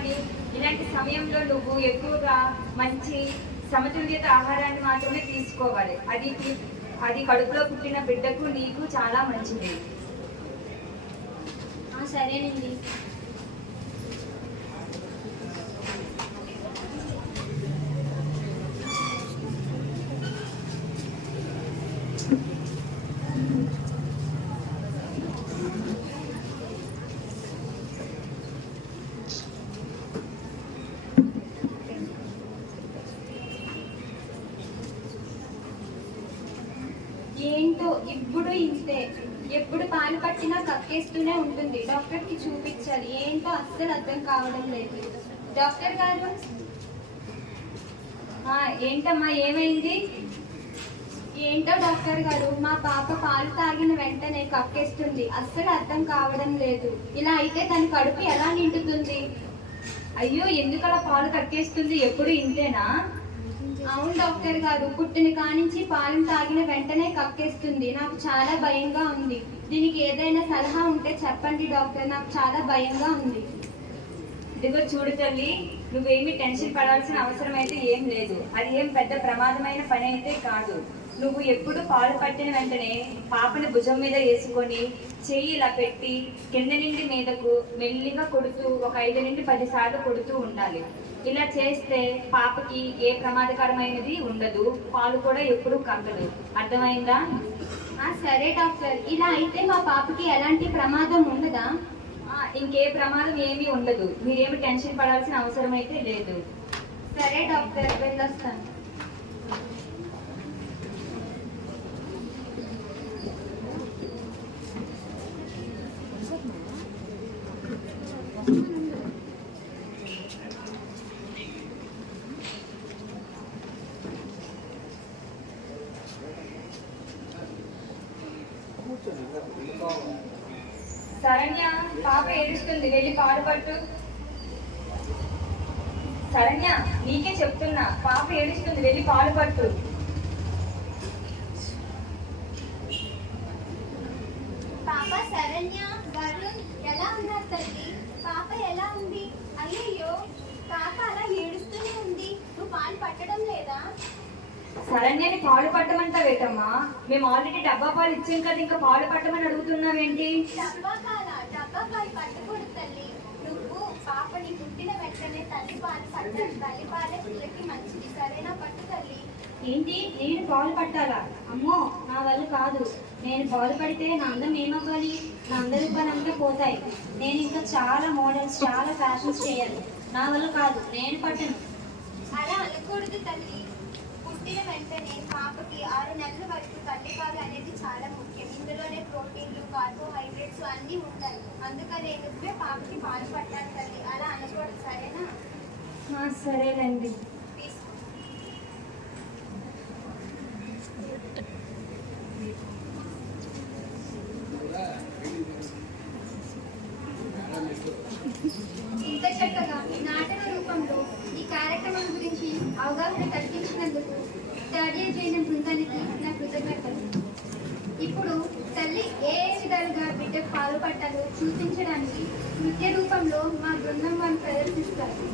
కానీ ఇలాంటి సమయంలో నువ్వు ఎక్కువగా మంచి సమతుల్యత ఆహారాన్ని మాత్రమే తీసుకోవాలి. అది కడుపులో పుట్టిన బిడ్డకు నీకు చాలా మంచిది. సరేనండి. ఏంటో ఇప్పుడు ఇంతే, ఎప్పుడు పాలు పట్టినా కక్కేస్తూనే ఉంటుంది. డాక్టర్కి చూపించాలి. ఏంటో అస్సలు అర్థం కావడం లేదు. డాక్టర్ గారు. ఏంటమ్మా, ఏమైంది? ఏంటో డాక్టర్ గారు, మా పాప పాలు తాగిన వెంటనే కక్కేస్తుంది. అస్సలు అర్థం కావడం లేదు. ఇలా అయితే దాని కడుపు ఎలా నిండుతుంది? అయ్యో, ఎందుకలా పాలు కక్కేస్తుంది? ఎప్పుడు ఇంతేనా? అవును డాక్టర్ గారు, పుట్టిన కానించి పాలు తాగిన వెంటనే కక్కేస్తుంది. నాకు చాలా భయంగా ఉంది. దీనికి ఏదైనా సలహా ఉంటే చెప్పండి డాక్టర్, నాకు చాలా భయంగా ఉంది. ఇదిగో చూడు తల్లి, నువ్వేమీ టెన్షన్ పడాల్సిన అవసరం అయితే ఏం లేదు. అది ఏం పెద్ద ప్రమాదమైన పని అయితే కాదు. నువ్వు ఎప్పుడు పాలు పట్టిన వెంటనే పాపని భుజం మీద వేసుకొని చెయ్యి ఇలా పెట్టి కింద నుండి మీదకు మెల్లిగా కొడుతూ ఒక 5 నుండి 10 సార్లు కొడుతూ ఉండాలి. ఇలా చేస్తే పాపకి ఏ ప్రమాదకరమైనది ఉండదు, పాలు కూడా ఎప్పుడు కక్కదు. అర్థమైందా? సరే డాక్టర్. ఇలా అయితే మా పాపకి ఎలాంటి ప్రమాదం ఉండదా? ఇంకే ప్రమాదం ఏమీ ఉండదు. మీరేమి టెన్షన్ పడాల్సిన అవసరం అయితే లేదు. సరే డాక్టర్, వెళ్ళొస్తాను. శరణ్య, పాప ఏడుస్తుంది, వెళ్ళి పాలు పట్టు. శరణ్య, నీకే చెప్తున్నా, పాప ఏడుస్తుంది, వెళ్ళి పాలు పట్టు. పాప శరణ్య, వరుణ్ ఎలా ఉన్నారు తల్లి? పాప ఎలా ఉంది? అయ్యయ్యో, పాప అలా ఏడుస్తూనే ఉంది. నువ్వు పాలు పట్టడం లేదా? శరణ్యని పాలు పట్టమంటావేటమ్మా? మేము ఆల్రెడీ డబ్బా పాలు ఇచ్చాం కదా, ఇంకా పాలు పట్టమని అడుగుతున్నావేంటి? డబ్బా పాలు పట్టకూడదు తల్లి. నువ్వు పాపని పుట్టిన వెంటనే తల్లి పాలు పట్టాలి. తల్లి పాలే పిల్లకి మంచిది. సరేనా? పట్టు తల్లి. ఏంటి, నేను పాలు పట్టాలా? అమ్మో, నా వల్ల కాదు. నేను పాలు పడితే నా అందం ఏమవ్వాలి? నా అందరి రూపాయలంతా పోతాయి. నేను ఇంకా చాలా మోడల్స్, చాలా ఫ్యాషన్స్ చేయాలి. నా వల్ల కాదు, నేను పట్టను. అలా అనకూడదు తల్లి. పుట్టిన వెంటనే పాపకి 6 నెలల వరకు తల్లిపాలు అనేది చాలా ముఖ్యం. ఇందులోనే ప్రోటీన్లు, కార్బోహైడ్రేట్స్ అన్నీ ఉంటాయి. అందుకనే నువ్వే పాపకి పాలు పట్టాలి తల్లి. అలా అనకూడదు. సరేనా? సరేనండి. ఇంత చక్కగా నాటక రూపంలో ఈ కార్యక్రమం గురించి అవగాహన కల్పించినందుకు థర్డ్ జైన బృందానికి నా కృతజ్ఞతలు. ఇప్పుడు తల్లి ఏ విధాలుగా బిడ్డకు పాలు పట్టాలో చూపించడానికి నృత్య రూపంలో మా బృందం వాళ్ళు ప్రదర్శిస్తారు.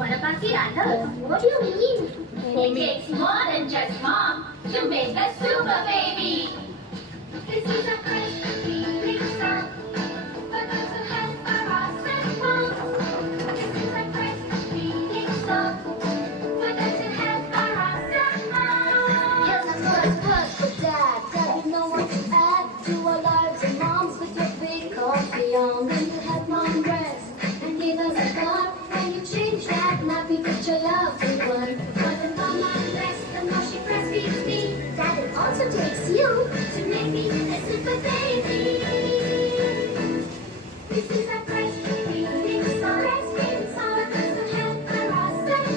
What about the others? What do you mean? It takes more than just mom to make a super baby. This is a fresh feeling song for those who have a lost and found. This is a fresh feeling song for those who have a lost and found. Here's a first for dad. Dad, you know what to add to our lives and moms with your big coffee on. When you have mom breast and give us a thought. Change that, now we put your lovely one. But the mama breast, the more she breastfeeds me. That it also takes you to make me a super baby. This is a fresh feeling song. Breastfeeding song, to help the lost and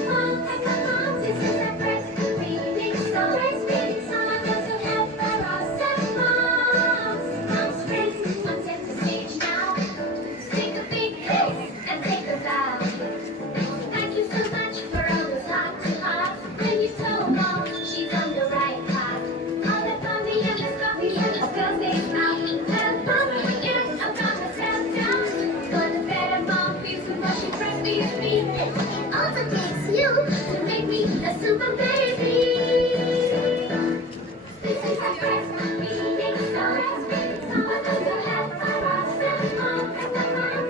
super baby. This is a breastfeeding song. Some of us will have for us and mom.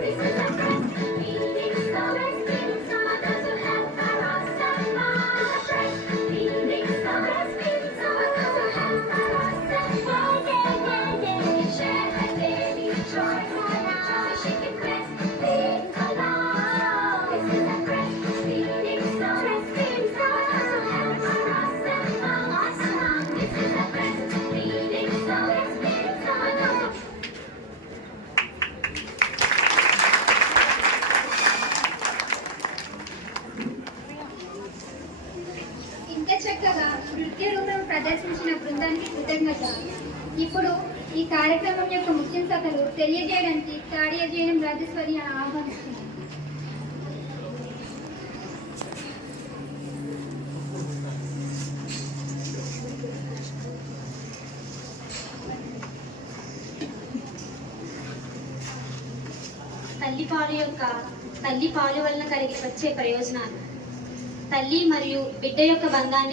This is a breastfeeding song. Some of us will have for us and mom. Breastfeeding song. Some of us will have for us and mom. We share a daily joy. She can breastfeed along. This is a breastfeeding song. Some of us will have for us and mom. This is a breastfeeding song. Some of us will ఇంత చక్కగా నృత్య రూపం ప్రదర్శించిన బృందానికి కృతజ్ఞత. ఇప్పుడు ఈ కార్యక్రమం యొక్క ముఖ్యాంశాలు తెలియజేయడానికి తాడియజేయడం రాజేశ్వరి ఆహ్వానిస్తుంది. తల్లి పాలు వలన కలిగి వచ్చే ప్రయోజనాలు. తల్లి మరియు బిడ్డ యొక్క బంధాన్ని